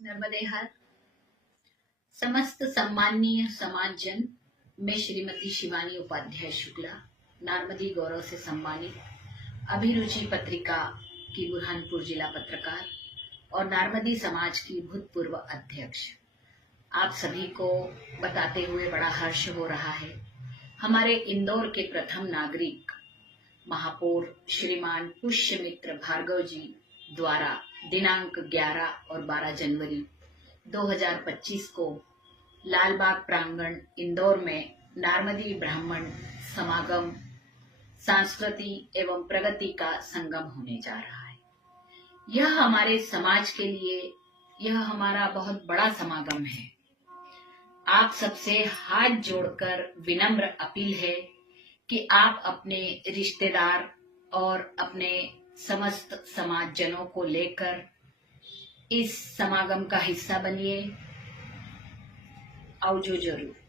नर्मदे हर। समस्त सम्माननीय समाजजन, मैं श्रीमती शिवानी उपाध्याय शुक्ला, नार्मदी गौरव से सम्मानित अभिरुचि पत्रिका की बुरहानपुर जिला पत्रकार और नार्मदी समाज की भूतपूर्व अध्यक्ष, आप सभी को बताते हुए बड़ा हर्ष हो रहा है। हमारे इंदौर के प्रथम नागरिक महापौर श्रीमान पुष्यमित्र भार्गव जी द्वारा दिनांक 11 और 12 जनवरी 2025 को लालबाग प्रांगण इंदौर में नार्मदी ब्राह्मण समागम, संस्कृति एवं प्रगति का संगम होने जा रहा है। यह हमारे समाज के लिए यह हमारा बहुत बड़ा समागम है। आप सबसे हाथ जोड़कर विनम्र अपील है कि आप अपने रिश्तेदार और अपने समस्त समाजजनों को लेकर इस समागम का हिस्सा बनिए। आओ जो जरूर।